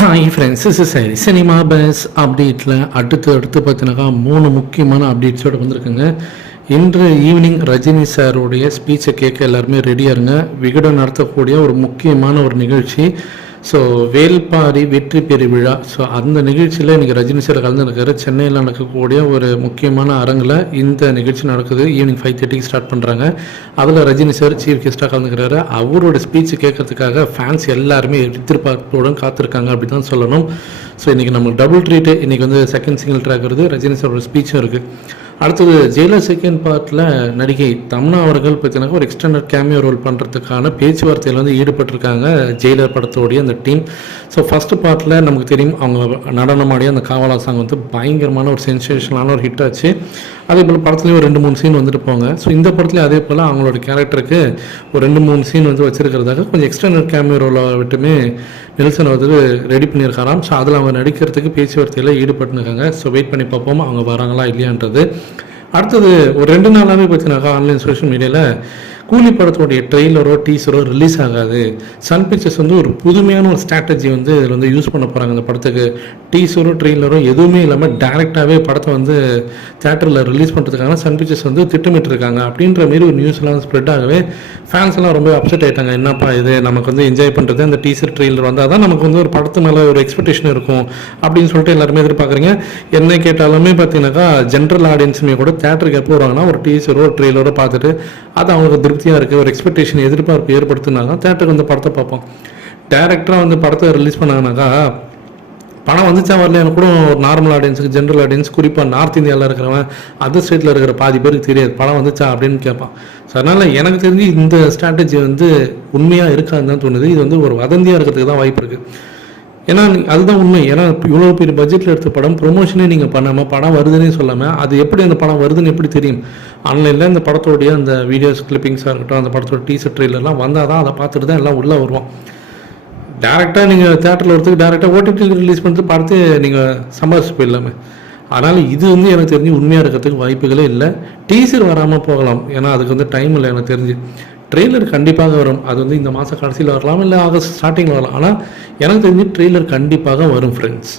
Hi friends, சரி cinema bus அப்டேட்டில் அடுத்து பார்த்தினாக்கா 3 முக்கியமான அப்டேட்ஸோடு வந்திருக்குங்க. இன்று ஈவினிங் ரஜினி சாருடைய ஸ்பீச்சை கேட்க எல்லாருமே ரெடியாக இருங்க. விகடன் நடத்தக்கூடிய ஒரு முக்கியமான ஒரு நிகழ்ச்சி. ஸோ வேல்பாரி வெற்றி பெருவிழா. ஸோ அந்த நிகழ்ச்சியில் இன்றைக்கி ரஜினி சார் கலந்துருக்காரு. சென்னையில் நடக்கக்கூடிய ஒரு முக்கியமான அரங்கில் இந்த நிகழ்ச்சி நடக்குது. ஈவினிங் 5:30 ஸ்டார்ட் பண்ணுறாங்க. அதில் ரஜினி சார் சீஃப் கெஸ்ட்டாக கலந்துக்கிறாரு. அவரோட ஸ்பீச் கேட்கறதுக்காக ஃபேன்ஸ் எல்லாருமே எதிர்பார்ப்புடன் காத்திருக்காங்க அப்படி தான் சொல்லணும். ஸோ இன்றைக்கி நம்மளுக்கு டபுள் ட்ரீட்டு. இன்றைக்கி வந்து செகண்ட் சிங்கிள் ட்ராக் வருது, ரஜினி சாரோட ஸ்பீச்சும் இருக்குது. அடுத்தது ஜெயிலர் செகண்ட் பார்ட்டில் நடிகை தமன்னா அவர்கள் பார்த்தீங்கன்னா ஒரு எக்ஸ்டெண்டட் கேமியோ ரோல் பண்ணுறதுக்கான பேச்சுவார்த்தையில் வந்து ஈடுபட்டிருக்காங்க ஜெயிலர் படத்தோடைய அந்த டீம். ஸோ ஃபஸ்ட்டு பார்ட்டில் நமக்கு தெரியும் அவங்க நடனமாடிய அந்த காவலா சாங் வந்து பயங்கரமான ஒரு சென்சேஷனலான ஒரு ஹிட் ஆச்சு. அதே போல் படத்துலேயும் ஒரு 2-3 சீன் வந்துட்டு போங்க. ஸோ இந்த படத்துலேயும் அதே போல் அவங்களோட கேரக்டருக்கு ஒரு 2-3 சீன் வந்து வச்சுருக்கிறதாக கொஞ்சம் எக்ஸ்டெண்டட் கேமியோ ரோலை விட்டுமே நெல்சன் வந்து ரெடி பண்ணியிருக்காராம். ஸோ அதில் அவங்க நடிக்கிறதுக்கு பேச்சுவார்த்தையில் ஈடுபட்டுருக்காங்க. ஸோ வெயிட் பண்ணி பார்ப்போம் அவங்க வராங்களா இல்லையான்றது. அடுத்தது ஒரு 2 நாளாகவே பார்த்தீங்கன்னாக்கா ஆன்லைன் சோஷியல் மீடியாவில் கூலி படத்தோடைய ட்ரெய்லரோ டீசரோ ரிலீஸ் ஆகாது. சன் பிக்சர்ஸ் வந்து ஒரு புதுமையான ஒரு ஸ்ட்ராட்டஜி வந்து இதில் வந்து யூஸ் பண்ண போகிறாங்க. இந்த படத்துக்கு டீசரோ ட்ரெய்லரோ எதுவுமே இல்லாமல் டேரெக்டாகவே படத்தை வந்து தேட்டரில் ரிலீஸ் பண்ணுறதுக்காக சன் பிக்சர்ஸ் வந்து திட்டமிட்டுருக்காங்க அப்படின்ற மாரி ஒரு நியூஸ்லாம் ஸ்ப்ரெட் ஆகவே ஃபேன்ஸ் எல்லாம் ரொம்ப அப்செட் ஆகிட்டாங்க. என்னப்பா இது, நமக்கு வந்து என்ஜாய் பண்ணுறது அந்த டீசர் ட்ரெய்லர் வந்தால் தான் நமக்கு வந்து ஒரு படத்து மேலே ஒரு எக்ஸ்பெக்டேஷன் இருக்கும் அப்படின்னு சொல்லிட்டு எல்லாருமே எதிர்பார்க்குறீங்க. என்ன கேட்டாலுமே பார்த்தீங்கன்னாக்கா ஜென்ரல் ஆடியன்ஸுமே கூட தேட்டருக்கு எப்போ வருவாங்கன்னா ஒரு டீசரோ ட்ரெய்லரோ பார்த்துட்டு அது அவங்களுக்கு திருப்தியாக இருக்குது, ஒரு எக்ஸ்பெக்டேஷன் எதிர்பார்ப்பு ஏற்படுத்தினாங்க தேட்டருக்கு வந்து படத்தை பார்ப்போம். டேரக்டராக வந்து படத்தை ரிலீஸ் பண்ணாங்கனாக்கா படம் வந்துச்சா வரலையான்னு கூட ஒரு நார்மல் ஆடியன்ஸுக்கு ஜென்ரல் ஆடியன்ஸ் குறிப்பாக நார்த் இந்தியாவில் இருக்கிறவன் அதர் ஸ்டேட்டில் இருக்கிற பாதி பேருக்கு தெரியாது படம் வந்துச்சா அப்படின்னு கேட்பான். ஸோ அதனால் எனக்கு தெரிஞ்சு இந்த ஸ்ட்ராட்டஜி வந்து உண்மையாக இருக்காதுன்னு தான் தோணுது. இது வந்து ஒரு வதந்தியாக இருக்கிறதுக்கு தான் வாய்ப்பு இருக்குது. ஏன்னா அதுதான் உண்மை. ஏன்னா இவ்வளோ பெரிய பட்ஜெட்டில் எடுத்த படம் ப்ரொமோஷனே நீங்கள் பண்ணாமல் படம் வருதுன்னே சொல்லாமல் அது எப்படி அந்த படம் வருதுன்னு எப்படி தெரியும்? ஆன்லைனில் இந்த படத்தோடைய அந்த வீடியோஸ் கிளிப்பிங்ஸாக இருக்கட்டும், அந்த படத்தோட டீசர் ட்ரெயிலர்லாம் வந்தால் தான் அதை பார்த்துட்டு தான் எல்லாம் உள்ளே வருவோம். டேரெக்டாக நீங்கள் தேட்டரில் ஒருத்தருக்கு டேரெக்டாக ஓடிடியில் ரிலீஸ் பண்ணிட்டு பார்த்து நீங்கள் சம்பாதிச்சு போயிடலாமே. அதனால் இது வந்து எனக்கு தெரிஞ்சு உண்மையாக இருக்கிறதுக்கு வாய்ப்புகளே இல்லை. டீசர் வராமல் போகலாம், ஏன்னா அதுக்கு வந்து டைம் இல்லை. எனக்கு தெரிஞ்சு ட்ரெய்லர் கண்டிப்பாக வரும். அது வந்து இந்த மாதம் கடைசியில் வரலாம், இல்லை ஆகஸ்ட் ஸ்டார்டிங்கில் வரலாம். ஆனால் எனக்கு தெரிஞ்சு ட்ரெய்லர் கண்டிப்பாக வரும் ஃப்ரெண்ட்ஸ்.